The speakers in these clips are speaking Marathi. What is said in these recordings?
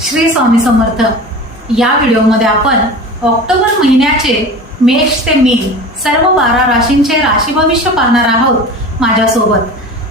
श्री स्वामी समर्थ. या व्हिडिओमध्ये आपण ऑक्टोबर महिन्याचे मेष ते मीन सर्व बारा राशींचे राशी भविष्य पाहणार आहोत माझ्यासोबत.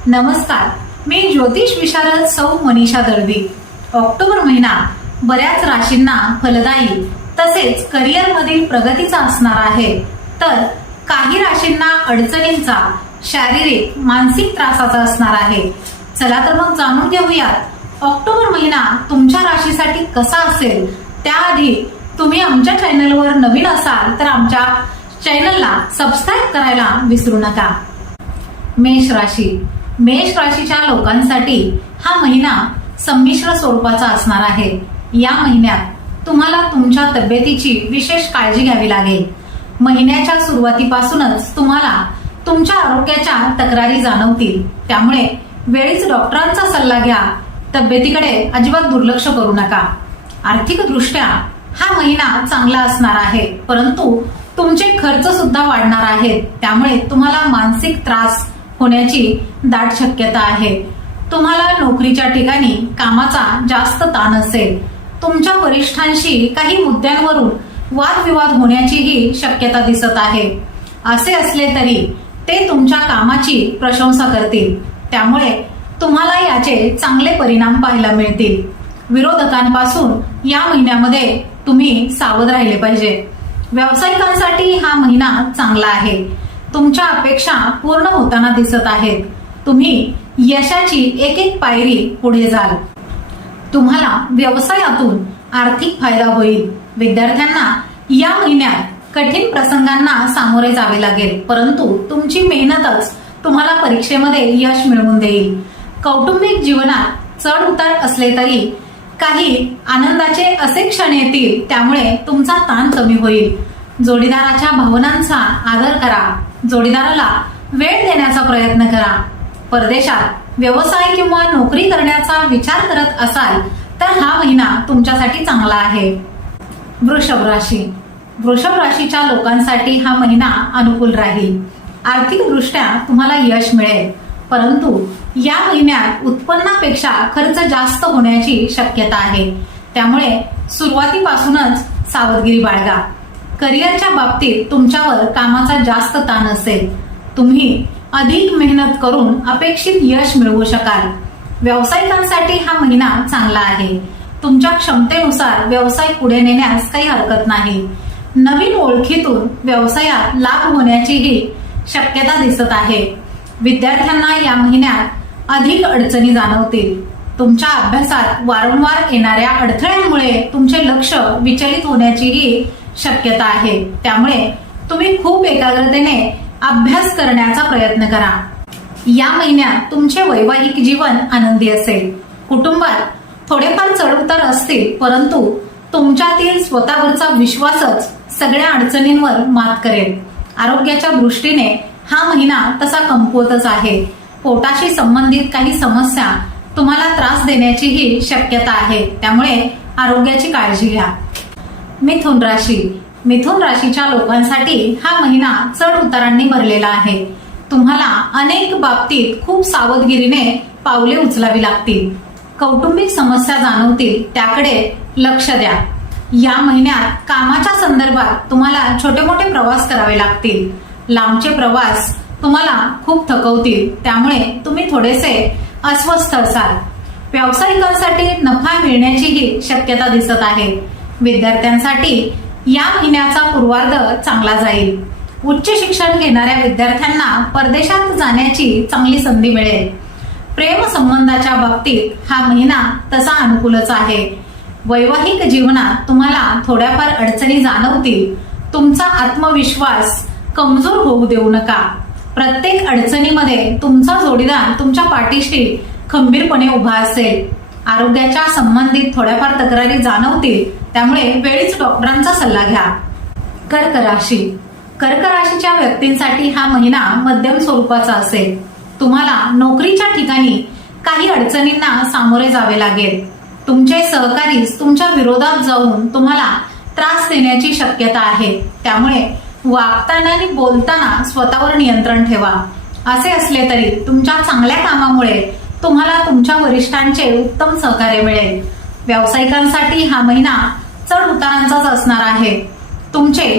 नमस्कार. मी ज्योतिष विशारद सौ मनीषा दळवी. ऑक्टोबर महिना बऱ्याच राशींना फलदायी तसेच करिअरमधील प्रगतीचा असणार आहे. तर काही राशींना अडचणींचा शारीरिक मानसिक त्रासाचा असणार आहे. चला तर मग जाणून घेऊयात ऑक्टोबर महिना तुमच्या राशीसाठी कसा असेल त्याआधी तुम्ही आमच्या चॅनलवर नवीन असाल तर आमच्या चॅनलला सबस्क्राईब करायला विसरू नका. मेष राशी. मेष राशीच्या लोकांसाठी हा महिना संमिश्र स्वरूपाचा असणार आहे. या महिन्यात तुम्हाला तुमच्या तब्येतीची विशेष काळजी घ्यावी लागेल. महिन्याच्या सुरुवातीपासूनच तुम्हाला तुमच्या आरोग्याच्या तक्रारी जाणवतील. त्यामुळे वेळीच डॉक्टरांचा सल्ला घ्या. तब्येतीकडे अजिबात दुर्लक्ष करू नका. आर्थिक दृष्ट्या हा महिना चांगला असणार आहे परंतु तुमचे खर्च सुद्धा वाढणार आहेत. त्यामुळे तुम्हाला मानसिक त्रास होण्याची दाट शक्यता आहे. तुम्हाला नोकरीच्या ठिकाणी कामाचा जास्त ताण असेल. तुमच्या वरिष्ठांशी काही मुद्द्यांवरून वादविवाद होण्याचीही शक्यता दिसत आहे. असे असले तरी ते तुमच्या कामाची प्रशंसा करतील. त्यामुळे तुम्हाला याचे चांगले परिणाम पाहायला मिळतील. विरोधकांपासून या महिन्यामध्ये तुम्ही सावध राहिले पाहिजे. व्यावसायिकांसाठी हा महिना चांगला आहे. तुमच्या अपेक्षा पूर्ण होताना दिसत आहेत. तुम्ही यशाची एक एक पायरी पुढे जाल. तुम्हाला व्यवसायातून आर्थिक फायदा होईल. विद्यार्थ्यांना या महिन्यात कठीण प्रसंगांना सामोरे जावे लागेल. परंतु तुमची मेहनतच तुम्हाला परीक्षेमध्ये यश मिळवून देईल. कौटुंबिक जीवनात चढ उतार असले तरी काही आनंदाचे असे क्षण येतील त्यामुळे तुमचा ताण कमी होईल. जोडीदाराच्या भावनांचा आदर करा. जोडीदाराला वेळ देण्याचा प्रयत्न करा. परदेशात व्यवसाय किंवा नोकरी करण्याचा विचार करत असाल तर हा महिना तुमच्यासाठी चांगला आहे. वृषभ राशी. वृषभ राशीच्या लोकांसाठी हा महिना अनुकूल राहील. आर्थिक दृष्ट्या तुम्हाला यश मिळेल परंतु या महिन्यात उत्पन्नापेक्षा खर्च जास्त होण्याची शक्यता आहे. त्यामुळे सुरुवातीपासूनच सावधगिरी बाळगा. करिअरच्या बाबतीत तुमच्यावर कामाचा जास्त ताण असेल. तुम्ही अधिक मेहनत करून अपेक्षित यश मिळवू शकाल. व्यावसायिकांसाठी हा महिना चांगला आहे. तुमच्या क्षमतेनुसार व्यवसाय पुढे नेण्यास काही हरकत नाही. नवीन ओळखीतून व्यवसायात लाभ होण्याचीही शक्यता दिसत आहे. विद्यार्थ्यांना या महिन्यात अधिक अडचणी जाणवतील. तुमच्या अभ्यासात वारंवार येणाऱ्या अडथळ्यांमुळे तुमचे लक्ष विचलित होण्याचीही शक्यता आहे. त्यामुळे तुम्ही खूप एकाग्रतेने अभ्यास करण्याचा प्रयत्न करा. या महिन्यात तुमचे वैवाहिक जीवन आनंदी असेल. कुटुंबात थोडेफार चढउतार असतील परंतु तुमच्यातील स्वतःवरचा विश्वासच सगळ्या अडचणींवर मात करेल. आरोग्याच्या दृष्टीने हा महिना तसा कमकुवतच आहे. पोटाशी संबंधित काही समस्या तुम्हाला त्रास देण्याचीही शक्यता आहे. त्यामुळे आरोग्याची काळजी घ्या. मिथुन राशी. मिथुन राशीच्या लोकांसाठी हा महिना चढ उतारांनी भरलेला आहे. तुम्हाला अनेक बाबतीत खूप सावधगिरीने पावले उचलावी लागतील. कौटुंबिक समस्या जाणवतील त्याकडे लक्ष द्या. या महिन्यात कामाच्या संदर्भात तुम्हाला छोटे मोठे प्रवास करावे लागतील. लांबचे प्रवास तुम्हाला खूप थकवतील. त्यामुळे तुम्ही थोडेसे अस्वस्थ असाल. व्यावसायिकांसाठी नफा मिळण्याचीही शक्यता दिसत आहे. विद्यार्थ्यांसाठी या महिन्याचा पूर्वार्ध चांगला जाईल. उच्च शिक्षण घेणाऱ्या विद्यार्थ्यांना परदेशात जाण्याची चांगली संधी मिळेल. प्रेम संबंधाच्या बाबतीत हा महिना तसा अनुकूलच आहे. वैवाहिक जीवनात तुम्हाला थोड्याफार अडचणी जाणवतील. तुमचा आत्मविश्वास कमजोर होऊ देऊ नका. प्रत्येक अडचणीमध्ये तुमचा जोडीदार तुमच्या पाठीशी खंबीरपणे उभा असेल. आरोग्याच्या संबंधित थोड्याफार तक्रारी जाणवतील त्यामुळे वेळीच डॉक्टरांचा सल्ला घ्या. कर्क राशी कर्क राशीच्या व्यक्तींसाठी हा महिना मध्यम स्वरूपाचा असेल. तुम्हाला नोकरीच्या ठिकाणी काही अडचणींना सामोरे जावे लागेल. तुमचे सहकारीच तुमच्या विरोधात जाऊन तुम्हाला त्रास देण्याची शक्यता आहे. त्यामुळे वागताना आणि बोलताना स्वतःवर नियंत्रण ठेवा. असे असले तरी तुमच्या चांगल्या कामामुळे तुम्हाला तुमच्या वरिष्ठांचे उत्तम सहकार्य मिळेल. व्यावसायिकांसाठी हा महिना चढ उतारांचाच असणार आहे. तुमचे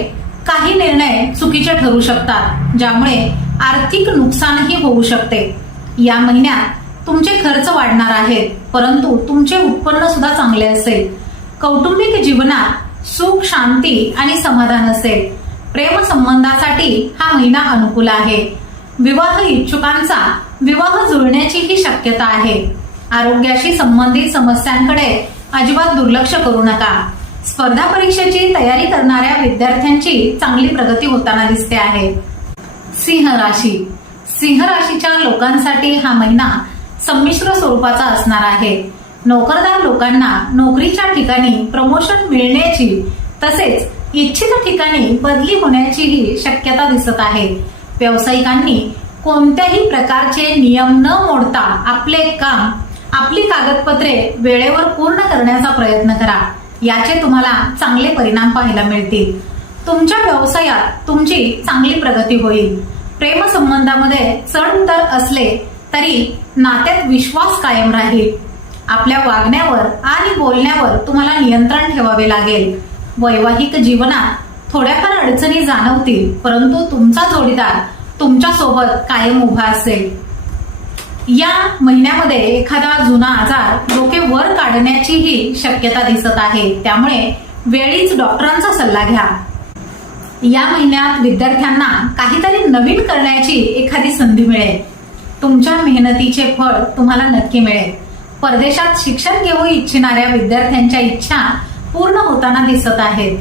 काही निर्णय चुकीचे ठरू शकतात ज्यामुळे आर्थिक नुकसानही होऊ शकते. या महिन्यात तुमचे खर्च वाढणार आहेत परंतु तुमचे उत्पन्न सुद्धा चांगले असेल. कौटुंबिक जीवनात सुख शांती आणि समाधान असेल. प्रेम संबंधासाठी हा महिना अनुकूल आहे. विवाह इच्छुकांचा विवाह जुळण्याची ही शक्यता आहे. आरोग्याशी संबंधित समस्यांकडे अजिबात दुर्लक्ष करू नका. स्पर्धा परीक्षेची तयारी करणाऱ्या विद्यार्थ्यांची चांगली प्रगती होताना दिसते आहे. सिंह राशी. सिंह राशीच्या लोकांसाठी हा महिना संमिश्र स्वरूपाचा असणार आहे. नोकरदार लोकांना नोकरीच्या ठिकाणी प्रमोशन मिळण्याची तसेच इच्छित ठिकाणी बदली होण्याचीही शक्यता दिसत आहे. व्यावसायिकांनी कोणत्याही प्रकारचे नियम न मोडता आपले काम आपली कागदपत्रे वेळेवर पूर्ण करण्याचा प्रयत्न करा. याचे तुम्हाला चांगले परिणाम पाहायला मिळतील. तुमच्या व्यवसायात तुमची चांगली प्रगती होईल. प्रेम संबंधामध्ये चढ उतार असले तरी नात्यात विश्वास कायम राहील. आपल्या वागण्यावर आणि बोलण्यावर तुम्हाला नियंत्रण ठेवावे लागेल. वैवाहिक जीवनात थोड्याफार अडचणी जाणवतील परंतु तुमचा जोडीदार तुमच्यासोबत कायम उभा असेल. या महिन्यामध्ये एखादा जुना आजार डोके वर काढण्याचीही शक्यता दिसत आहे. त्यामुळे वेळीच डॉक्टरांचा सल्ला घ्या. या महिन्यात विद्यार्थ्यांना काहीतरी नवीन करण्याची एखादी संधी मिळेल. तुमच्या मेहनतीचे फळ तुम्हाला नक्की मिळेल. परदेशात शिक्षण घेऊ इच्छिणाऱ्या विद्यार्थ्यांच्या इच्छा पूर्ण होताना दिसत आहेत.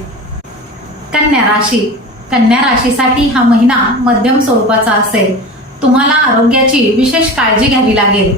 कन्या राशी. कन्या राशीसाठी हा महिना मध्यम स्वरूपाचा असेल. तुम्हाला आरोग्याची विशेष काळजी घ्यावी लागेल.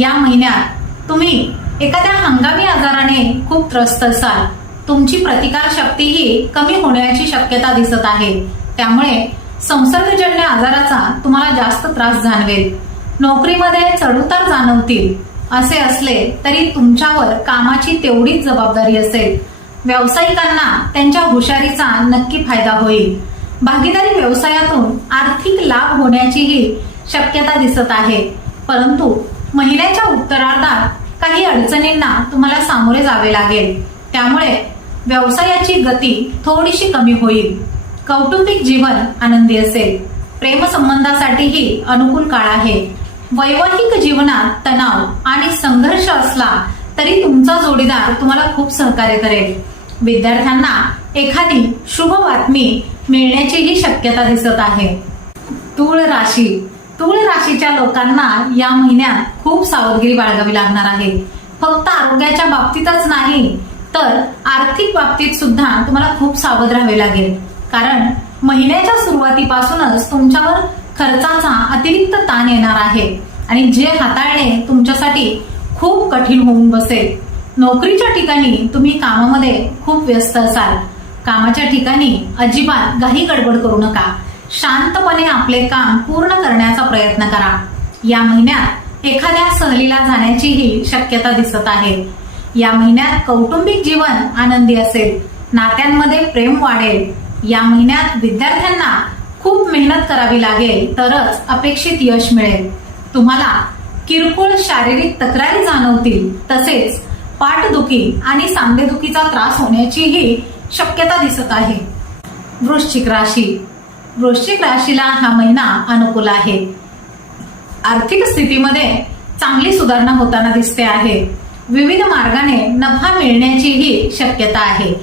या महिन्यात तुम्ही एखाद्या हंगामी आजाराने खूप त्रस्त असाल. तुमची प्रतिकार शक्तीही कमी होण्याची शक्यता दिसत आहे. त्यामुळे संसर्गजन्य आजाराचा तुम्हाला जास्त त्रास जाणवेल. नोकरीमध्ये चढउतार जाणवतील. असे असले तरी तुमच्यावर कामाची तेवढीच जबाबदारी असेल. व्यावसायिकांना त्यांच्या हुशारीचा नक्की फायदा होईल. भागीदारी व्यवसायातून आर्थिक लाभ होण्याचीही शक्यता दिसत आहे. परंतु महिन्याच्या उत्तरार्धात काही अडचणींना तुम्हाला सामोरे जावे लागेल. त्यामुळे व्यवसायाची गती थोडीशी कमी होईल. कौटुंबिक जीवन आनंदी असेल. प्रेमसंबंधासाठीही अनुकूल काळ आहे. वैवाहिक जीवनात तणाव आणि संघर्ष असला तरी तुमचा जोडीदार तुम्हाला खूप सहकार्य करेल. विद्यार्थ्यांना एखादी शुभ बातमी मिळण्याचीही शक्यता दिसत आहे. तूळ राशी. तूळ राशीच्या लोकांना या महिन्यात खूप सावधगिरी बाळगावी लागणार आहे. फक्त आरोग्याच्या बाबतीतच नाही तर आर्थिक बाबतीत सुद्धा तुम्हाला खूप सावध राहावे लागेल. कारण महिन्याच्या सुरुवातीपासूनच तुमच्यावर खर्चाचा अतिरिक्त ताण येणार आहे. आणि जे हाताळणे तुमच्यासाठी खूप कठीण होऊन बसेल. नोकरीच्या ठिकाणी तुम्ही कामामध्ये खूप व्यस्त असाल. कामाच्या ठिकाणी अजिबात घाई गडबड करू नका. शांतपणे आपले काम पूर्ण करण्याचा प्रयत्न करा. या महिन्यात एखाद्या सहलीला जाण्याचीही शक्यता दिसत आहे. या महिन्यात कौटुंबिक जीवन आनंदी असेल. नात्यांमध्ये प्रेम वाढेल. या महिन्यात विद्यार्थ्यांना खूप मेहनत करावी लागेल तरच अपेक्षित यश मिळेल. तुम्हाला किरकोळ शारीरिक तक्रारी जाणवतील तसेच पाठदुखी आणि सांधेदुखीचा त्रास होण्याचीही शक्यता दिसत आहे. वृश्चिक राशी. वृश्चिक राशीला हा महिना अनुकूल आहे. आर्थिक स्थितीमध्ये चांगली सुधारणा होताना दिसते आहे. विविध मार्गाने नफा मिळण्याचीही शक्यता आहे.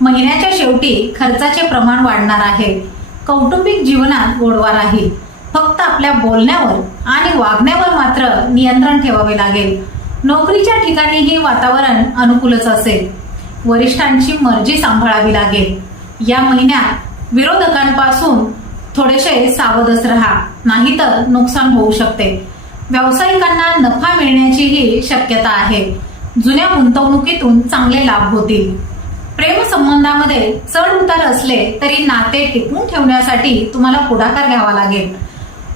महिन्याच्या शेवटी खर्चाचे प्रमाण वाढणार आहे. कौटुंबिक जीवनात गोडवा राहील फक्त आपल्या बोलण्यावर आणि वागण्यावर मात्र नियंत्रण ठेवावे लागेल. नोकरीच्या ठिकाणीही वातावरण अनुकूलच असेल. वरिष्ठांची मर्जी सांभाळावी लागेल. या महिन्यात विरोधकांपासून थोडेसे सावधच राहा नाहीतर नुकसान होऊ शकते. व्यावसायिकांना नफा मिळण्याचीही शक्यता आहे. जुन्या गुंतवणुकीतून चांगले लाभ होतील. प्रेम संबंधामध्ये चढ उतार असले तरी नाते टिकवून ठेवण्यासाठी तुम्हाला पुढाकार घ्यावा लागेल.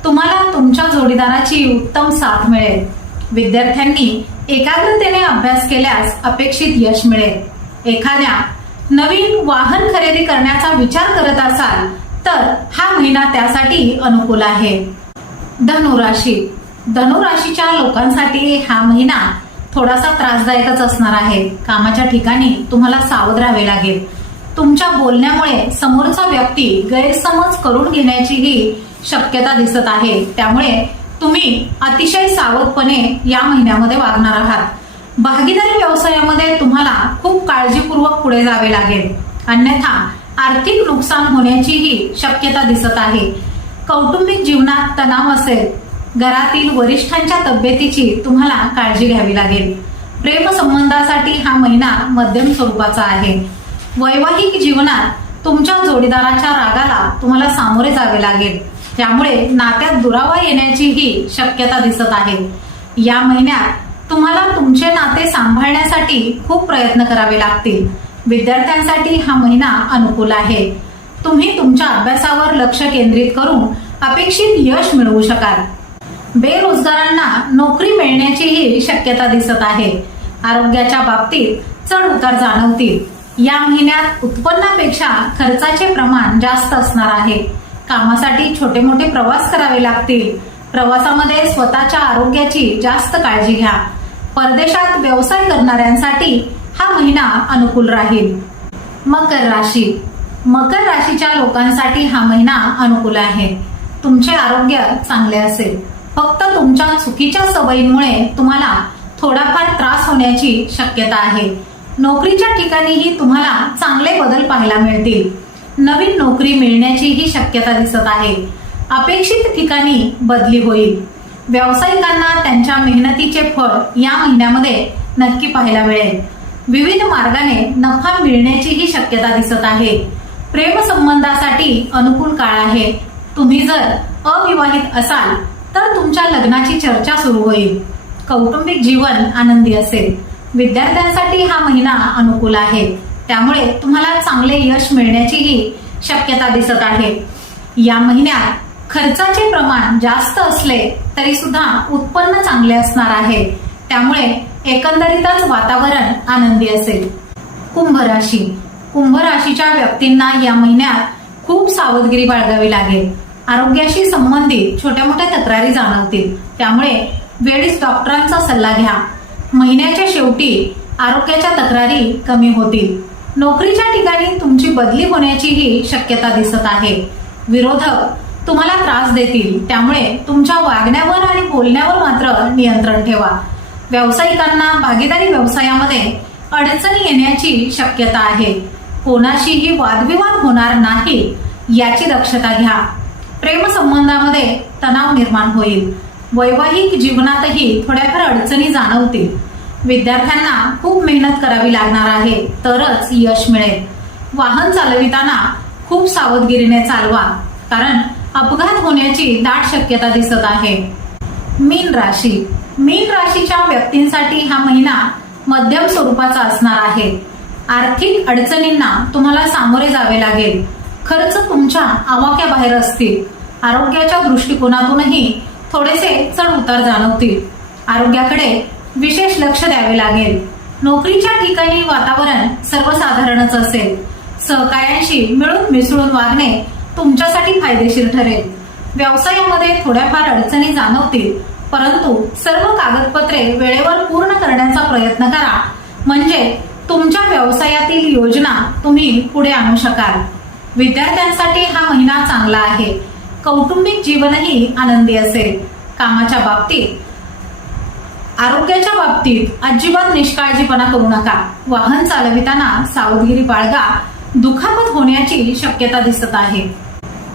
तुम्हाला तुमच्या जोडीदाराची उत्तम साथ मिळेल. विद्यार्थ्यांनी एकाग्रतेने अभ्यास केल्यास अपेक्षित यश मिळेल. एखाद्या नवीन वाहन खरेदी करण्याचा विचार करत असाल तर हा महिना त्यासाठी अनुकूल आहे. धनुराशी. धनुराशीच्या लोकांसाठी हा महिना थोडासा त्रासदायकच असणार आहे. कामाच्या ठिकाणी तुम्हाला सावध राहावे लागेल. तुमच्या बोलण्यामुळे समोरचा व्यक्ती गैरसमज करून घेण्याचीही शक्यता दिसत आहे. त्यामुळे तुम्ही अतिशय सावधपणे या महिन्यामध्ये वागणार आहात. भागीदारी व्यवसायामध्ये तुम्हाला खूप काळजीपूर्वक पुढे जावे लागेल. अन्यथा आर्थिक नुकसान होण्याचीही शक्यता दिसत आहे. कौटुंबिक जीवनात तणाव असेल घरातील वरिष्ठांच्या तब्येतीची तुम्हाला काळजी घ्यावी लागेल. प्रेमसंबंधासाठी हा महिना मध्यम स्वरूपाचा आहे. वैवाहिक जीवनात तुमच्या जोडीदाराच्या रागाला तुम्हाला सामोरे जावे लागेल. त्यामुळे नात्यात दुरावा येण्याचीही शक्यता दिसत आहे. या महिन्यात तुम्हाला तुमचे नाते सांभाळण्यासाठी खूप प्रयत्न करावे लागतील. विद्यार्थ्यांसाठी हा महिना अनुकूल आहे. तुम्ही तुमच्या अभ्यासावर लक्ष केंद्रित करून अपेक्षित यश मिळवू शकाल. बेरोजगारांना नोकरी मिळण्याचीही शक्यता दिसत आहे. आरोग्याच्या बाबतीत चढ उतार जाणवतील. या महिन्यात उत्पन्नापेक्षा खर्चाचे प्रमाण जास्त असणार आहे. कामासाठी छोटे मोठे प्रवास करावे लागतील. प्रवासामध्ये स्वतःच्या आरोग्याची जास्त काळजी घ्या. परदेशात व्यवसाय करणाऱ्यांसाठी हा महिना अनुकूल राहील. मकर राशी. मकर राशीच्या लोकांसाठी हा महिना अनुकूल आहे. तुमचे आरोग्य चांगले असेल. फक्त तुमच्या चुकीच्या सवयींमुळे तुम्हाला थोडाफार त्रास होण्याची शक्यता आहे. नोकरीच्या ठिकाणीही तुम्हाला चांगले बदल पाहायला मिळतील. नवीन नोकरी मिळण्याचीही शक्यता दिसत आहे. अपेक्षित ठिकाणी बदली होईल. व्यावसायिकांना त्यांच्या मेहनतीचे फळ या महिन्यामध्ये नक्की पाहायला मिळेल. विविध मार्गाने नफा मिळण्याचीही शक्यता दिसत आहे. प्रेमसंबंधासाठी अनुकूल काळ आहे. तुम्ही जर अविवाहित असाल तर तुमच्या लग्नाची चर्चा सुरू होईल. कौटुंबिक जीवन आनंदी असेल. विद्यार्थ्यांसाठी हा महिना अनुकूल आहे. त्यामुळे तुम्हाला चांगले यश मिळण्याचीही शक्यता दिसत आहे. या महिन्यात खर्चाचे प्रमाण जास्त असले तरी सुद्धा उत्पन्न चांगले असणार आहे. त्यामुळे एकंदरीतच वातावरण आनंदी असेल. कुंभ राशी. कुंभ राशीच्या व्यक्तींना या महिन्यात खूप सावधगिरी बाळगावी लागेल. आरोग्याशी संबंधित छोट्या मोठ्या तक्रारी जाणवतील. त्यामुळे वेळीच डॉक्टरांचा सल्ला घ्या. महिन्याच्या शेवटी आरोग्याच्या तक्रारी कमी होतील. नोकरीच्या ठिकाणी तुमची बदली होण्याचीही शक्यता दिसत आहे. विरोधक तुम्हाला त्रास देतील. त्यामुळे तुमच्या वागण्यावर आणि बोलण्यावर मात्र नियंत्रण ठेवा. व्यावसायिकांना भागीदारी व्यवसायामध्ये अडचणी येण्याची शक्यता आहे. कोणाशीही वादविवाद होणार नाही याची दक्षता घ्या. प्रेम संबंधामध्ये तणाव निर्माण होईल. वैवाहिक जीवनातही थोड्याफार अडचणी जाणवतील. विद्यार्थ्यांना खूप मेहनत करावी लागणार आहे तरच यश मिळेल. वाहन चालविताना खूप सावधगिरीने चालवा कारण अपघात होण्याची दाट शक्यता दिसत आहे. मीन राशी. मीन राशीच्या व्यक्तींसाठी हा महिना मध्यम स्वरूपाचा असणार आहे. आर्थिक अडचणींना तुम्हाला सामोरे जावे लागेल. खर्च तुमच्या आवाक्याबाहेर असतील. आरोग्याच्या दृष्टिकोनातूनही थोडेसे चढ उतार जाणवतील. आरोग्याकडे विशेष लक्ष द्यावे लागेल. नोकरीच्या ठिकाणी वातावरण सर्वसाधारणच असेल. सहकार्यांशी मिळून मिसळून वागणे तुमच्यासाठी फायदेशीर ठरेल. व्यवसायामध्ये थोड्याफार अडचणी जाणवतील परंतु सर्व कागदपत्रे वेळेवर पूर्ण करण्याचा प्रयत्न करा. म्हणजे तुमच्या व्यवसायातील योजना तुम्ही पुढे आणू शकाल. विद्यार्थ्यांसाठी हा महिना चांगला आहे. कौटुंबिक जीवनही आनंदी असेल. कामाच्या बाबतीत आरोग्याच्या बाबतीत अजिबात निष्काळजीपणा करू नका. वाहन चालविताना सावधगिरी बाळगा. दुखापत होण्याची शक्यता दिसत आहे.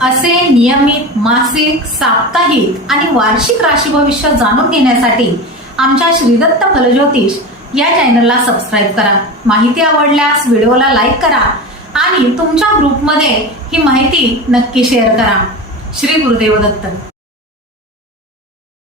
असे नियमित मासिक साप्ताहिक आणि वार्षिक राशी भविष्य जाणून घेण्यासाठी आमच्या श्रीदत्त फलज्योतिष या चॅनलला सबस्क्राईब करा. माहिती आवडल्यास व्हिडिओला लाईक करा आणि तुमच्या ग्रुपमध्ये ही माहिती नक्की शेअर करा. श्री गुरुदेव दत्त.